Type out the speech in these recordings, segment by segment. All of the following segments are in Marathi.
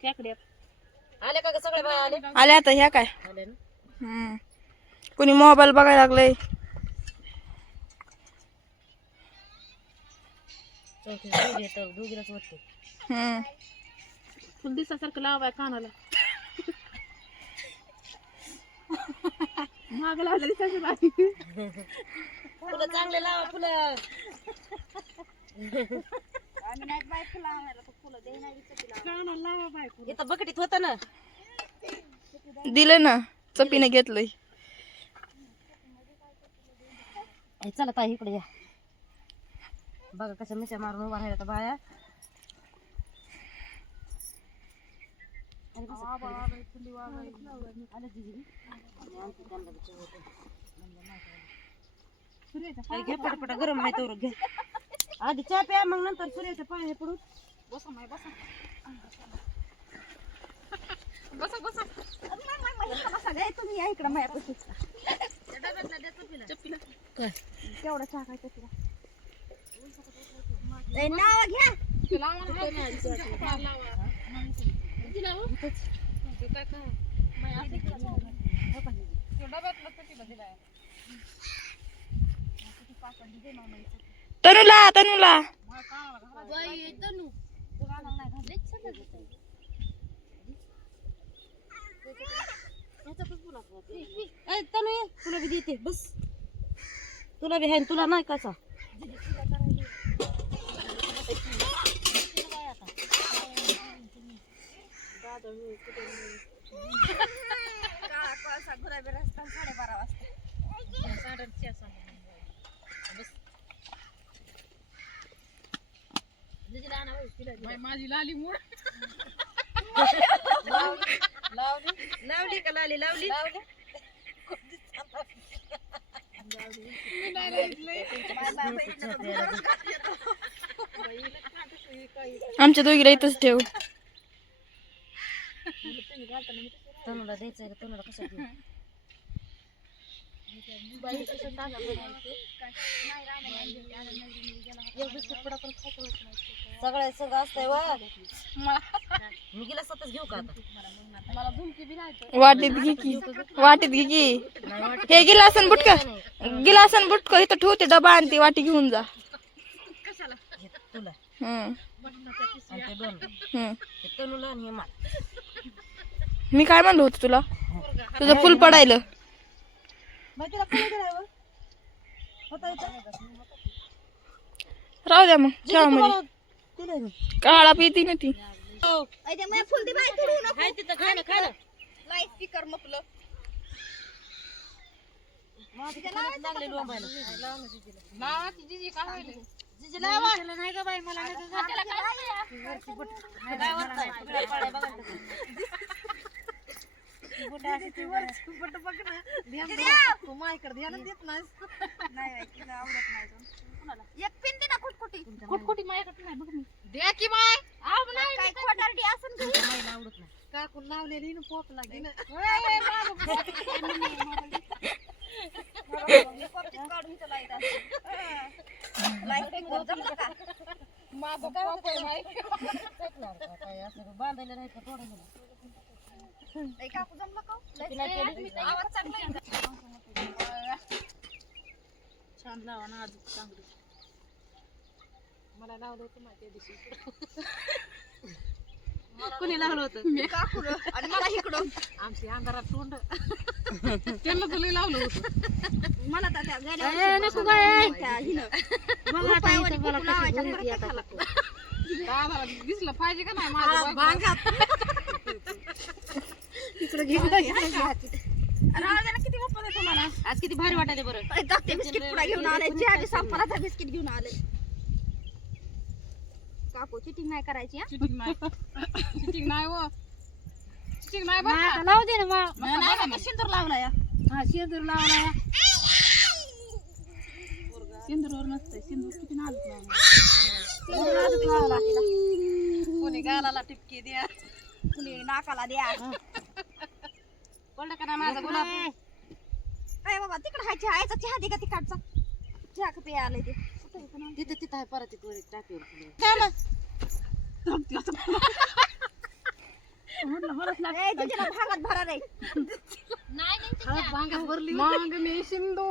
खेकड्यात आले का ग सगळे बाय आले आले आता ह्या काय आले ना कोणी मोबाईल बघायला लागलंय चौथी दोघी तर दोघीलाच वाटते फुल दिसासारखं लावाय कानाला माग लावलं दिसायचं बाई फुलं चांगले लावा फुलं कानाला लावा बाई इथं बकेटीत होतं ना दिलं ना चपीने घेतलंय चला ताई इकडे या बघा कशा मिशा मारून उभा राहिला बाया घे पटापटा गरम आहे तर घे आधी चहा प्या मग नंतर सूर्याच्या पाया पडून बसा माय बसा बसा बसा तुम्ही या इकडं मायापासून तेवढा चहा काय तिला नाव घ्या तनुला तनुला तनु ये तुला बी देते बस तुला बी आहे तुला नाही कसा माझी लाली मूड लावली का लाली लावली आमच्या दोघीला इथंच ठेव तनुला द्यायचंय तनुला कसं देऊ सगळं सगळं असतंय वा मी गेला स्वतःच घेऊ का आता मला धुमकी बी नाही वाटीत घे की हे गिलासन बुटक गिलासन बुटक इथं ठेवते डबा आणि ती वाटी घेऊन जा तुला आणि ते दोन ते तनुला आणि हे माल मी काय म्हणलो होतं तुला तुझं फुल पडायला राहू द्या मग ठेवा मध्ये काळा पिती ना ती हाय तिथं खा ना खा ना स्पीकर मपलं लागले लोंबायला लावा ती जिजी काय होईल जिजी लावा नाही का बाई मला तू माझ्याकडे ध्यान देत एक पिन दे ना कुटकुटी कुटकुटी माझ्याकडे नाही बघ मी द्या की माय काय खोटारडी असन मला आवडत नाही काकून लावलेली ना पोप लागली ना माझं पोप आहे बाई काय असं बांधायला नाही का थोडं काकू जमलं का आवाज चांगला छान लावा ना आज चांगली मला लावलं होतं माझ्या दिवशी कोणी लावलं होतं काकू आणि मला इकडं आमची अंधारात तोंड त्यांना तुला लावलं होतं मला तर त्या नको बाय. दादाला दिसलं पाहिजे का नाही माझं इकडे घे किती पप्पा देतो मला आज किती भारी वाटायले बरं बिस्किट पुडा घेऊन आले चहा संपला बिस्किट घेऊन आले काकू चिटिंग नाही करायची चिटिंग नाही हो चिटिंग नाही बरं लावू दे ना नाही सिंदूर लावला या सिंदूर लावला सिंदूरवर नसतंय सिंदूर किती नाजूक लावला कोणी गालाला टिपकी द्या कुणी नाकाला द्या पडलं का नाही माझा गुलाब काय बाबा तिकडे हाय चहा यायचा चहा दे का तिकडचा चहा कपी आले ते तिथं तिथं आहे परत तिथं टाकीवर चला भागात भरा रे भांगात भरली मागणी शिंदू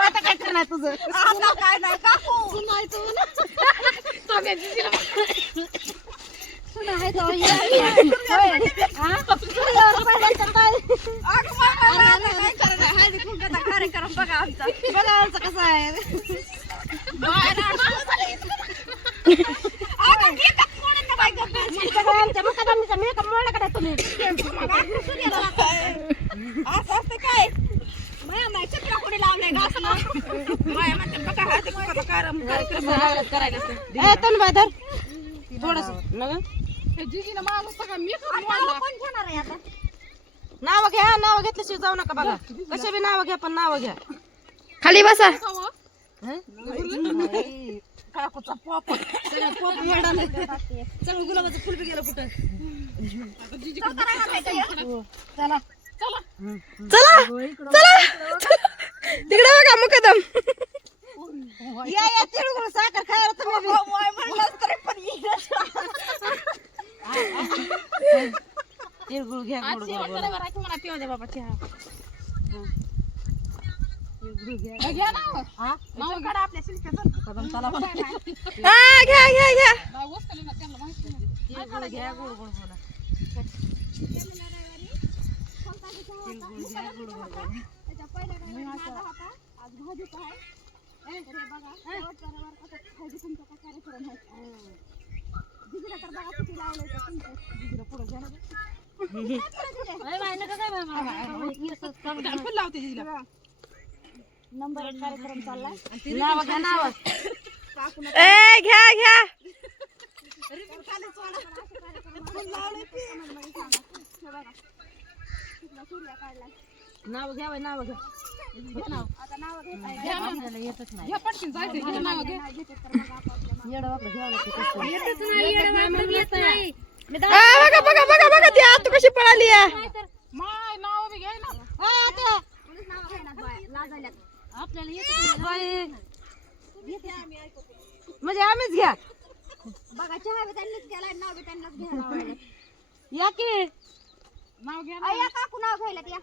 आता काय करणार तुझं काय नाही काकू नाही तू कार्यक्रम बघा आमचा बघा आमचा कसा आहे आमच्या मुकादमीचा मेकअप मोडला का तुम्ही असं असतं काय चक्र कोणी लावलंय का असं थोडस जिजीनं माणूस सगळा मी नाव घ्या नाव घेतल्याशिवाय जाऊ नका बघा कशा बी नाव घ्या पण नाव घ्या खाली बसा काकूचा पॉप सगळं गुलाबाचं फुल बी गेलं कुठं चला चला चला तिकडे बघा मुकदम या या तिळगुळ साखर खायला तुम्ही तिळगुळ घ्या गोड गोड म्हणा तेव्हा दे बाबा चहा घ्या नाव काढा आपल्या शिल्प्याचं कदम चला हा घ्या घ्या घ्या तिळगुळ घ्या गोड गोड बोला नंबर 1 कार्यक्रम चाललाय नाव घ्या नाव ए घ्या घ्या नाव घ्या नाव घ्या येतच नाही घ्या पटकन जायचं घ्या नाव घ्या येडवाकडे घ्यावं बघा बघा बघा बघा ती आतू कशी पळाली आहे माय नाव बी घ्याय ना आपल्याला म्हणजे आम्हीच घ्या बघा चहा बी त्यांनीच घ्यायला नाव बी त्यांनाच घ्यायला या की नाव घ्या या काकू नाव घ्यायला या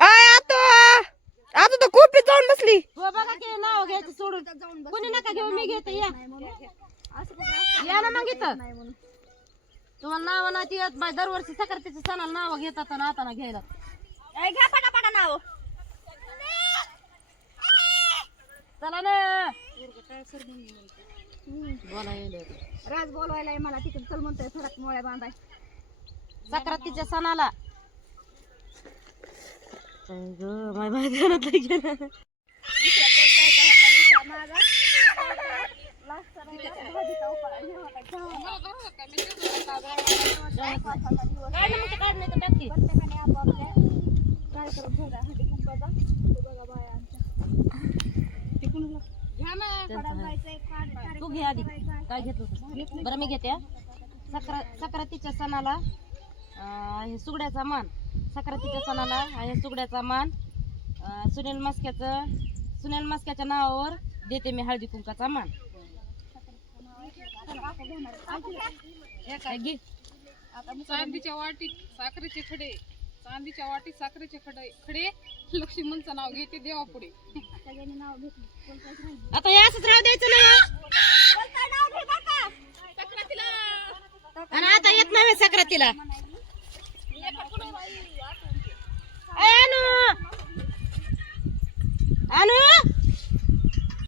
आय आतू आतू तर खूप जाऊन बसली हो बघा की नाव घ्यायचं सोडून कोणी नका घेऊ मी घेते या या ना मग इथं तुम्हाला नाव ना ती येत बाय दरवर्षी सक्रातीच्या सणाला नाव घेतात आणि आता ना घ्यायला घ्या पटापटा नाव चला ना राज बोलवायला मला तिकडे चल म्हणतोय थोडाक मोळ्या बांधाय सक्रातीच्या सणाला माय बाय घरात गेलं तू घे आधी काय घेतलं बरं मी घेते सक्रातीच्या सणाला हे सुगड्याचा मान सक्रातीच्या सणाला हे सुगड्याचा मान सुनील मस्क्याच्या नावावर देते मी हळदी कुंकाचा मान चांदीच्या वाटीत साखरेचे खडे चांदीच्या वाटीत साखरेचे खडे लक्ष्मणचं नाव घेते देवा पुढे आता हे असंच राहू द्यायचं ना आणि आता येत नाही सक्रातीला अनु